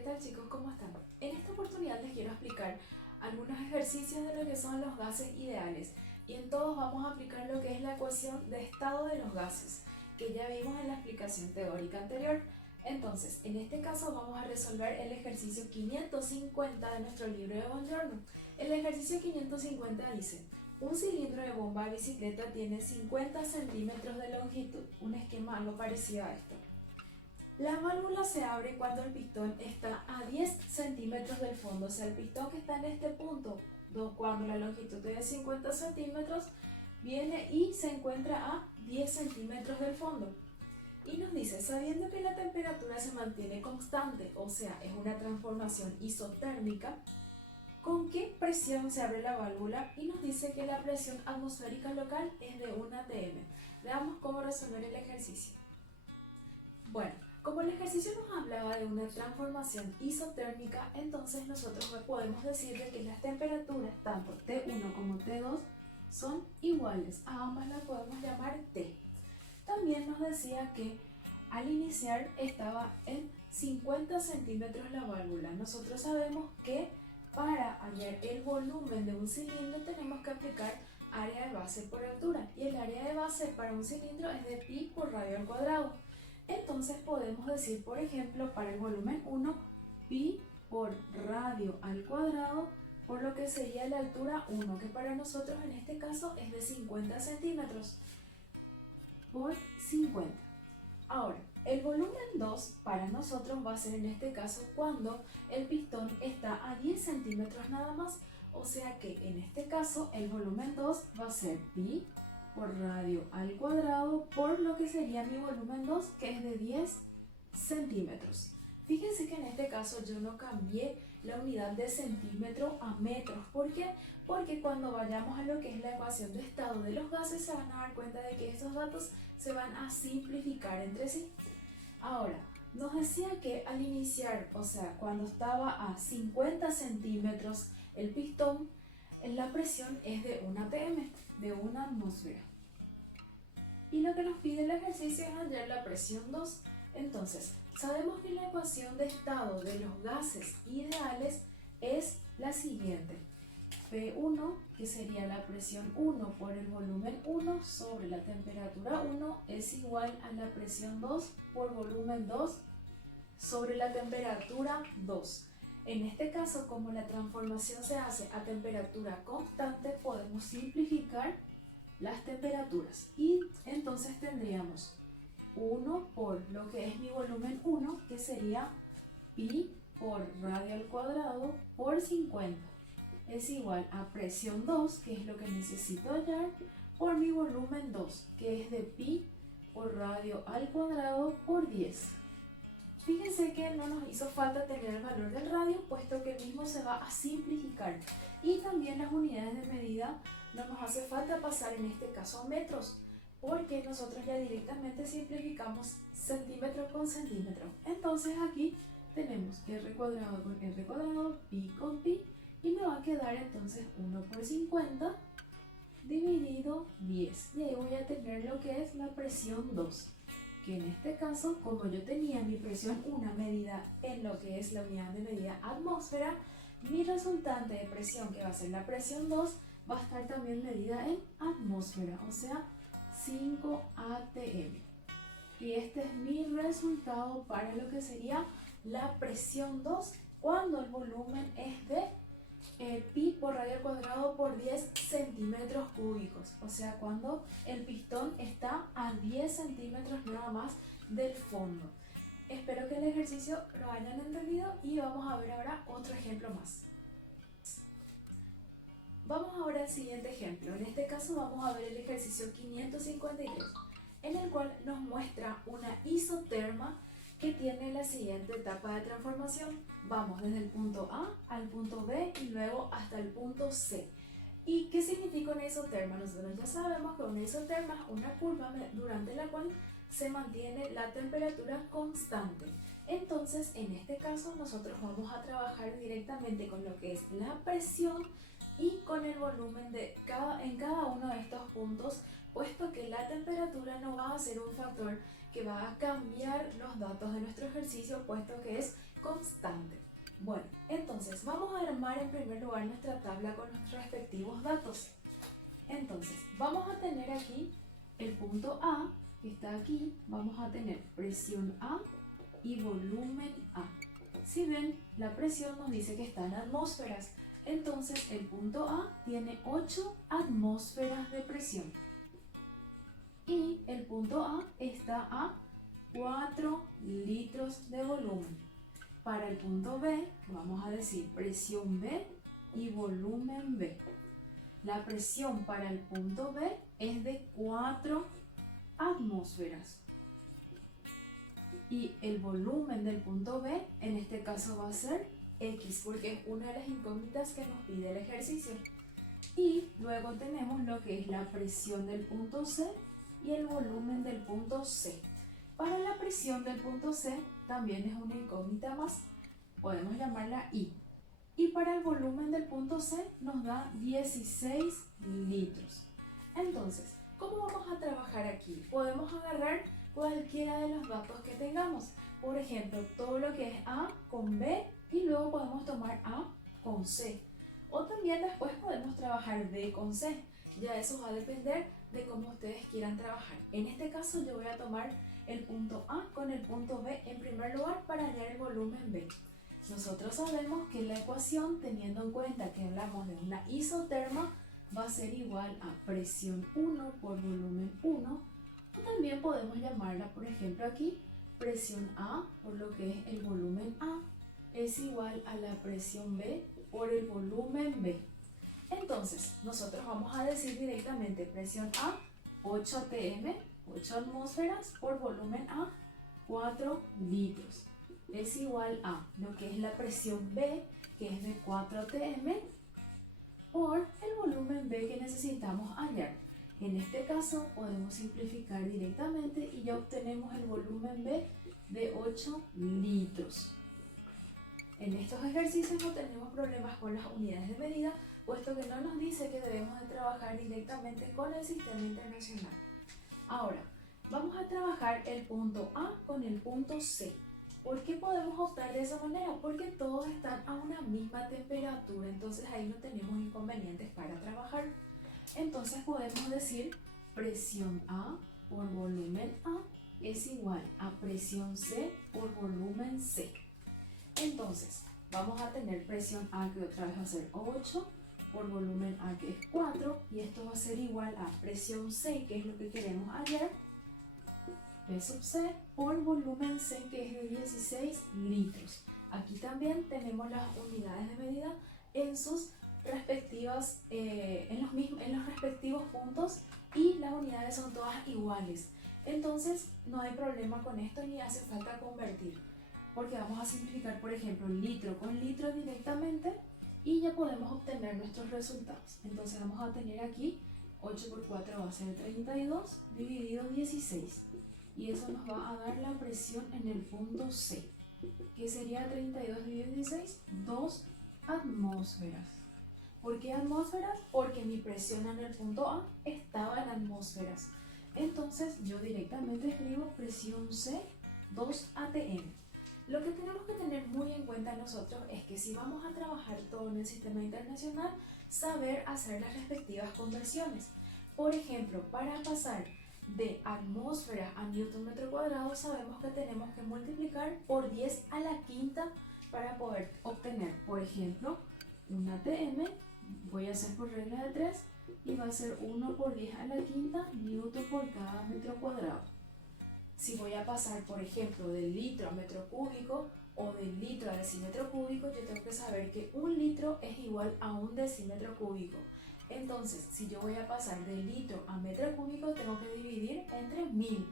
¿qué tal chicos? ¿Cómo están? En esta oportunidad les quiero explicar algunos ejercicios de lo que son los gases ideales y en todos vamos a aplicar lo que es la ecuación de estado de los gases que ya vimos en la explicación teórica anterior. Entonces, en este caso vamos a resolver el ejercicio 550 de nuestro libro de Buongiorno. El ejercicio 550 dice: un cilindro de bomba de bicicleta tiene 50 centímetros de longitud, un esquema algo parecido a esto. La válvula se abre cuando el pistón está a 10 centímetros del fondo, o sea, el pistón que está en este punto, cuando la longitud es de 50 centímetros, viene y se encuentra a 10 centímetros del fondo. Y nos dice, sabiendo que la temperatura se mantiene constante, o sea, es una transformación isotérmica, ¿con qué presión se abre la válvula? Y nos dice que la presión atmosférica local es de 1 atm. Veamos cómo resolver el ejercicio. Bueno, como el ejercicio nos hablaba de una transformación isotérmica, entonces nosotros podemos decir de que las temperaturas, tanto T1 como T2, son iguales. A ambas las podemos llamar T. También nos decía que al iniciar estaba en 50 centímetros la válvula. Nosotros sabemos que para hallar el volumen de un cilindro tenemos que aplicar área de base por altura. Y el área de base para un cilindro es de pi por radio al cuadrado. Entonces podemos decir, por ejemplo, para el volumen 1, pi por radio al cuadrado, por lo que sería la altura 1, que para nosotros en este caso es de 50 centímetros por 50. Ahora, el volumen 2 para nosotros va a ser en este caso cuando el pistón está a 10 centímetros nada más, o sea que en este caso el volumen 2 va a ser pi por radio al cuadrado por lo que sería mi volumen 2, que es de 10 centímetros. Fíjense que en este caso yo no cambié la unidad de centímetro a metros. ¿Por qué? Porque cuando vayamos a lo que es la ecuación de estado de los gases se van a dar cuenta de que estos datos se van a simplificar entre sí. Ahora, nos decía que al iniciar, o sea, cuando estaba a 50 centímetros el pistón, la presión es de 1 atm, de una atmósfera. Y lo que nos pide el ejercicio es hallar la presión 2. Entonces, sabemos que la ecuación de estado de los gases ideales es la siguiente. P1, que sería la presión 1 por el volumen 1 sobre la temperatura 1, es igual a la presión 2 por volumen 2 sobre la temperatura 2. En este caso, como la transformación se hace a temperatura constante, podemos simplificar las temperaturas. Y entonces tendríamos 1 por lo que es mi volumen 1, que sería pi por radio al cuadrado por 50. Es igual a presión 2, que es lo que necesito hallar, por mi volumen 2, que es de pi por radio al cuadrado por 10. Fíjense que no nos hizo falta tener el valor del radio, puesto que el mismo se va a simplificar. Y también las unidades de medida no nos hace falta pasar en este caso a metros, porque nosotros ya directamente simplificamos centímetro con centímetro. Entonces aquí tenemos r cuadrado con r cuadrado, pi con pi, y me va a quedar entonces 1 por 50 dividido 10. Y ahí voy a tener lo que es la presión 2. Que en este caso, como yo tenía mi presión 1 medida en lo que es la unidad de medida atmósfera, mi resultante de presión, que va a ser la presión 2, va a estar también medida en atmósfera, o sea, 5 atm. Y este es mi resultado para lo que sería la presión 2 cuando el volumen es de pi por radio al cuadrado por 10 centímetros cúbicos, o sea, cuando el pistón está a 10 centímetros nada más del fondo. Espero que el ejercicio lo hayan entendido y vamos a ver ahora otro ejemplo más. Vamos ahora al siguiente ejemplo. En este caso vamos a ver el ejercicio 553, en el cual nos muestra una isoterma que tiene la siguiente etapa de transformación. Vamos desde el punto A al punto B y luego hasta el punto C. ¿Y qué significa una isoterma? Nosotros ya sabemos que una isoterma es una curva durante la cual se mantiene la temperatura constante. Entonces, en este caso, nosotros vamos a trabajar directamente con lo que es la presión y con el volumen en cada uno de estos puntos, puesto que la temperatura no va a ser un factor que va a cambiar los datos de nuestro ejercicio, puesto que es constante. Bueno, entonces vamos a armar en primer lugar nuestra tabla con nuestros respectivos datos. Entonces, vamos a tener aquí el punto A, que está aquí, vamos a tener presión A y volumen A. Si ven, la presión nos dice que está en atmósferas, entonces el punto A tiene 8 atmósferas de presión. Y el punto A está a 4 litros de volumen. Para el punto B, vamos a decir presión B y volumen B. La presión para el punto B es de 4 atmósferas. Y el volumen del punto B, en este caso va a ser X, porque es una de las incógnitas que nos pide el ejercicio. Y luego tenemos lo que es la presión del punto C y el volumen del punto C. Para la presión del punto C también es una incógnita más, podemos llamarla I. Y para el volumen del punto C nos da 16 litros. Entonces, ¿cómo vamos a trabajar aquí? Podemos agarrar cualquiera de los datos que tengamos. Por ejemplo, todo lo que es A con B y luego podemos tomar A con C. O también después podemos trabajar B con C. Ya eso va a depender de cómo ustedes quieran trabajar. En este caso yo voy a tomar el punto A con el punto B en primer lugar para hallar el volumen B. Nosotros sabemos que la ecuación, teniendo en cuenta que hablamos de una isoterma, va a ser igual a presión 1 por volumen 1. O también podemos llamarla, por ejemplo aquí, presión A por lo que es el volumen A es igual a la presión B por el volumen B. Entonces, nosotros vamos a decir directamente presión A, 8 atm, 8 atmósferas, por volumen A, 4 litros. Es igual a lo que es la presión B, que es de 4 atm, por el volumen B que necesitamos hallar. En este caso, podemos simplificar directamente y ya obtenemos el volumen B de 8 litros. En estos ejercicios no tenemos problemas con las unidades de medida, puesto que no nos dice que debemos de trabajar directamente con el sistema internacional. Ahora, vamos a trabajar el punto A con el punto C. ¿Por qué podemos optar de esa manera? Porque todos están a una misma temperatura, entonces ahí no tenemos inconvenientes para trabajar. Entonces podemos decir presión A por volumen A es igual a presión C por volumen C. Entonces, vamos a tener presión A que otra vez va a ser 8 por volumen A que es 4 y esto va a ser igual a presión C, que es lo que queremos hallar, P sub C por volumen C que es de 16 litros. Aquí también tenemos las unidades de medida en sus respectivas, en los respectivos puntos y las unidades son todas iguales. Entonces no hay problema con esto ni hace falta convertir, porque vamos a simplificar, por ejemplo, litro con litro directamente y ya podemos obtener nuestros resultados. Entonces vamos a tener aquí 8 por 4 va a ser 32 dividido 16 y eso nos va a dar la presión en el punto C, que sería 32 dividido 16, 2 atmósferas. ¿Por qué atmósferas? Porque mi presión en el punto A estaba en atmósferas. Entonces yo directamente escribo presión C 2 atm. Lo que tenemos que tener muy en cuenta nosotros es que si vamos a trabajar todo en el sistema internacional, saber hacer las respectivas conversiones. Por ejemplo, para pasar de atmósferas a newton metro cuadrado, sabemos que tenemos que multiplicar por 10 a la quinta para poder obtener, por ejemplo, un atm, voy a hacer por regla de 3, y va a ser 1 por 10 a la quinta newton por cada metro cuadrado. Si voy a pasar, por ejemplo, del litro a metro cúbico o del litro a decímetro cúbico, yo tengo que saber que un litro es igual a un decímetro cúbico. Entonces, si yo voy a pasar de litro a metro cúbico, tengo que dividir entre 1000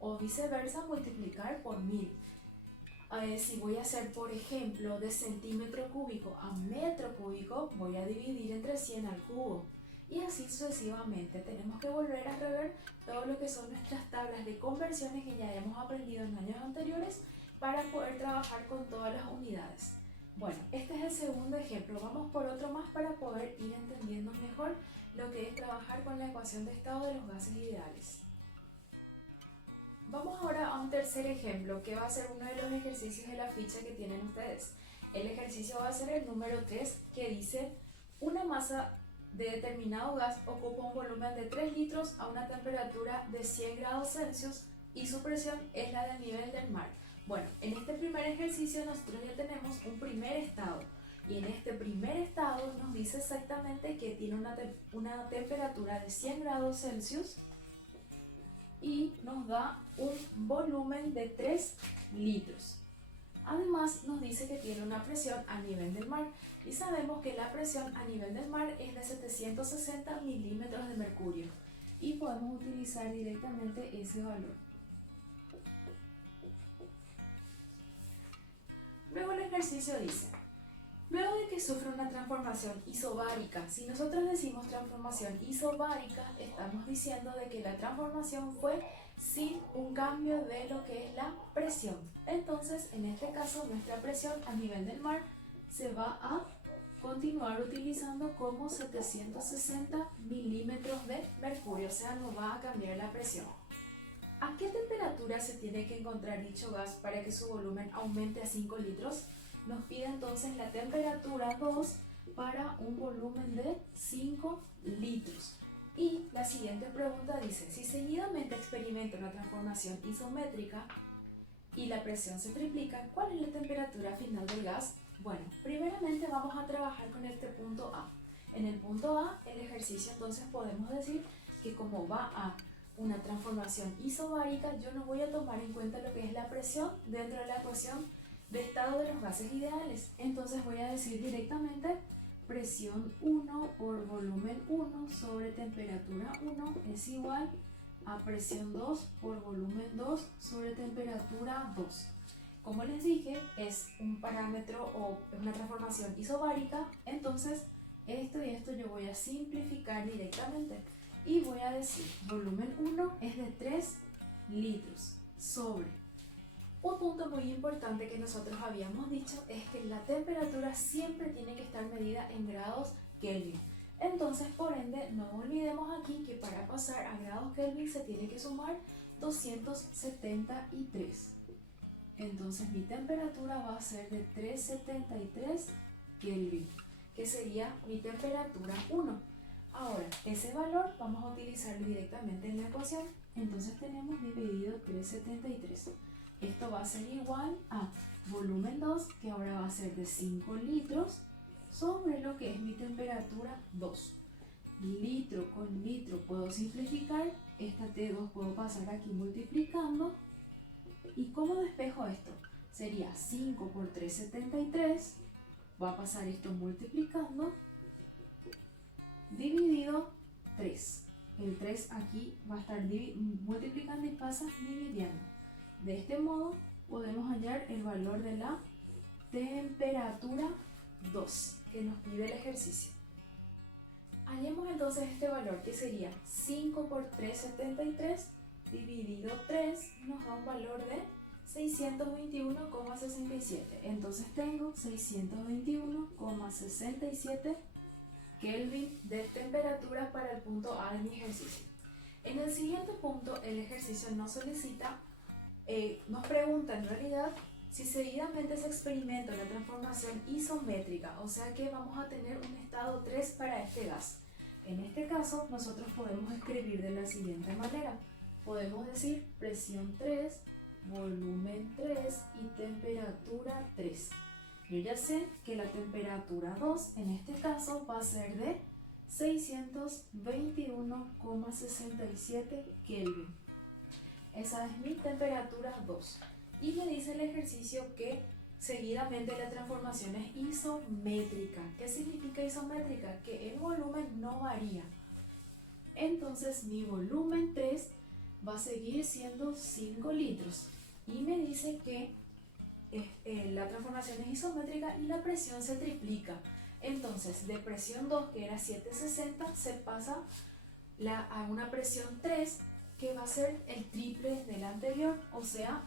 o viceversa, multiplicar por 1000. Si voy a hacer, por ejemplo, de centímetro cúbico a metro cúbico, voy a dividir entre 100 al cubo. Y así sucesivamente. Tenemos que volver a rever todo lo que son nuestras tablas de conversiones que ya hemos aprendido en años anteriores para poder trabajar con todas las unidades. Bueno, este es el segundo ejemplo. Vamos por otro más para poder ir entendiendo mejor lo que es trabajar con la ecuación de estado de los gases ideales. Vamos ahora a un tercer ejemplo, que va a ser uno de los ejercicios de la ficha que tienen ustedes. El ejercicio va a ser el número 3, que dice: una masa de determinado gas ocupa un volumen de 3 litros a una temperatura de 100 grados Celsius y su presión es la del nivel del mar. Bueno, en este primer ejercicio nosotros ya tenemos un primer estado, y en este primer estado nos dice exactamente que tiene una temperatura de 100 grados Celsius y nos da un volumen de 3 litros. Además nos dice que tiene una presión a nivel del mar, y sabemos que la presión a nivel del mar es de 760 milímetros de mercurio, y podemos utilizar directamente ese valor. Luego el ejercicio dice: luego de que sufre una transformación isobárica, si nosotros decimos transformación isobárica, estamos diciendo de que la transformación fue sin un cambio de lo que es la presión. Entonces, en este caso, nuestra presión a nivel del mar se va a continuar utilizando como 760 milímetros de mercurio, o sea, no va a cambiar la presión. ¿A qué temperatura se tiene que encontrar dicho gas para que su volumen aumente a 5 litros? Nos pide entonces la temperatura 2 para un volumen de 5 litros. Y la siguiente pregunta dice: si seguidamente experimenta una transformación isométrica y la presión se triplica, ¿cuál es la temperatura final del gas? Bueno, primeramente vamos a trabajar con este punto A. En el punto A, el ejercicio entonces podemos decir que como va a una transformación isobárica, yo no voy a tomar en cuenta lo que es la presión dentro de la ecuación de estado de los gases ideales. Entonces voy a decir directamente presión 1 por volumen 1 sobre temperatura 1 es igual a presión 2 por volumen 2 sobre temperatura 2. Como les dije, es un parámetro o una transformación isobárica, entonces esto y esto yo voy a simplificar directamente. Y voy a decir, volumen 1 es de 3 litros sobre. Un punto muy importante que nosotros habíamos dicho es que la temperatura siempre tiene que estar medida en grados Kelvin. Entonces, por ende, no olvidemos aquí que para pasar a grados Kelvin se tiene que sumar 273. Entonces, mi temperatura va a ser de 373 Kelvin, que sería mi temperatura 1. Ahora, ese valor vamos a utilizarlo directamente en la ecuación. Entonces tenemos dividido 373. Esto va a ser igual a volumen 2, que ahora va a ser de 5 litros, sobre lo que es mi temperatura 2. Litro con litro puedo simplificar. Esta T2 puedo pasar aquí multiplicando. ¿Y cómo despejo esto? Sería 5 por 373. Voy a pasar esto multiplicando. Dividido 3. El 3 aquí va a estar multiplicando y pasa dividiendo. De este modo podemos hallar el valor de la temperatura 2 que nos pide el ejercicio. Hallemos entonces este valor, que sería 5 por 373 dividido 3, nos da un valor de 621,67. Entonces tengo 621,67 Kelvin de temperatura para el punto A de mi ejercicio. En el siguiente punto, el ejercicio nos solicita, nos pregunta en realidad si seguidamente se experimenta una transformación isométrica, o sea que vamos a tener un estado 3 para este gas. En este caso, nosotros podemos escribir de la siguiente manera. Podemos decir presión 3, volumen 3 y temperatura 3. Yo ya sé que la temperatura 2 en este caso va a ser de 621,67 Kelvin. Esa es mi temperatura 2. Y me dice el ejercicio que seguidamente la transformación es isométrica. ¿Qué significa isométrica? Que el volumen no varía. Entonces mi volumen 3 va a seguir siendo 5 litros. Y me dice que la transformación es isométrica y la presión se triplica. Entonces, de presión 2, que era 760, se pasa a una presión 3, que va a ser el triple de la anterior, o sea,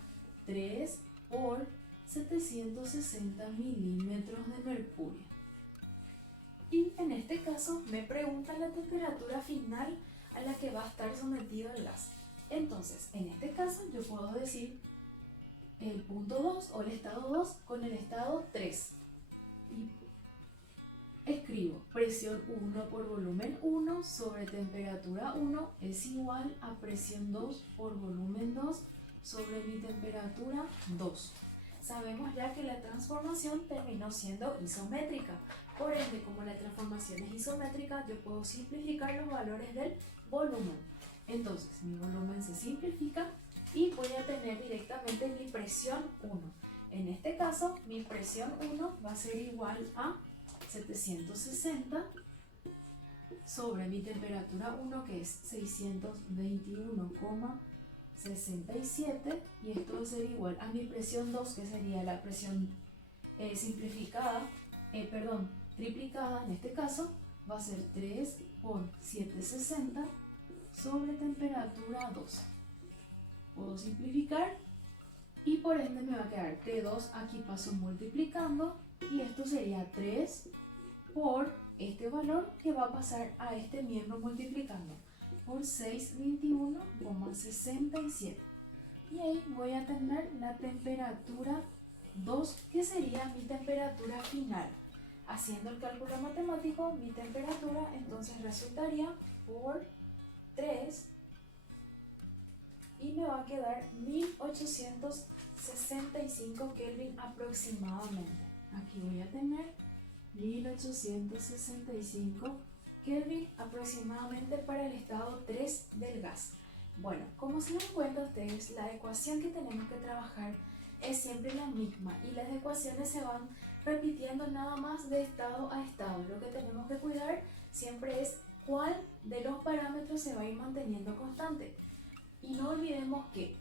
3 por 760 milímetros de mercurio. Y en este caso me pregunta la temperatura final a la que va a estar sometido el gas. Entonces, en este caso yo puedo decir el punto 2 o el estado 2 con el estado 3. Y escribo presión 1 por volumen 1 sobre temperatura 1 es igual a presión 2 por volumen 2 sobre mi temperatura 2. Sabemos ya que la transformación terminó siendo isométrica. Por ende, como la transformación es isométrica, yo puedo simplificar los valores del volumen. Entonces, mi volumen se simplifica y voy a tener directamente mi presión 1. En este caso, mi presión 1 va a ser igual a 760 sobre mi temperatura 1, que es 621,67, y esto va a ser igual a mi presión 2, que sería la presión triplicada en este caso, va a ser 3 por 760 sobre temperatura 2. Puedo simplificar y por ende me va a quedar T2, aquí paso multiplicando, y esto sería 3 por este valor que va a pasar a este miembro multiplicando por 621,67. Y ahí voy a tener la temperatura 2, que sería mi temperatura final. Haciendo el cálculo matemático, mi temperatura entonces resultaría por 3 y me va a quedar 1865 Kelvin aproximadamente. Aquí voy a tener 1865 Kelvin aproximadamente para el estado 3 del gas. Bueno, como se dan cuenta ustedes, la ecuación que tenemos que trabajar es siempre la misma y las ecuaciones se van repitiendo nada más de estado a estado. Lo que tenemos que cuidar siempre es cuál de los parámetros se va a ir manteniendo constante. Y no olvidemos que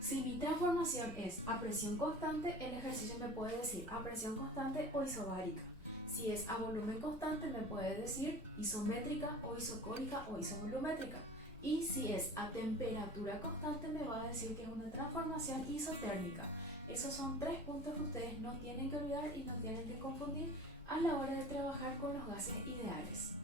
si mi transformación es a presión constante, el ejercicio me puede decir a presión constante o isobárica. Si es a volumen constante, me puede decir isométrica o isocórica o isovolumétrica. Y si es a temperatura constante, me va a decir que es una transformación isotérmica. Esos son 3 puntos que ustedes no tienen que olvidar y no tienen que confundir a la hora de trabajar con los gases ideales.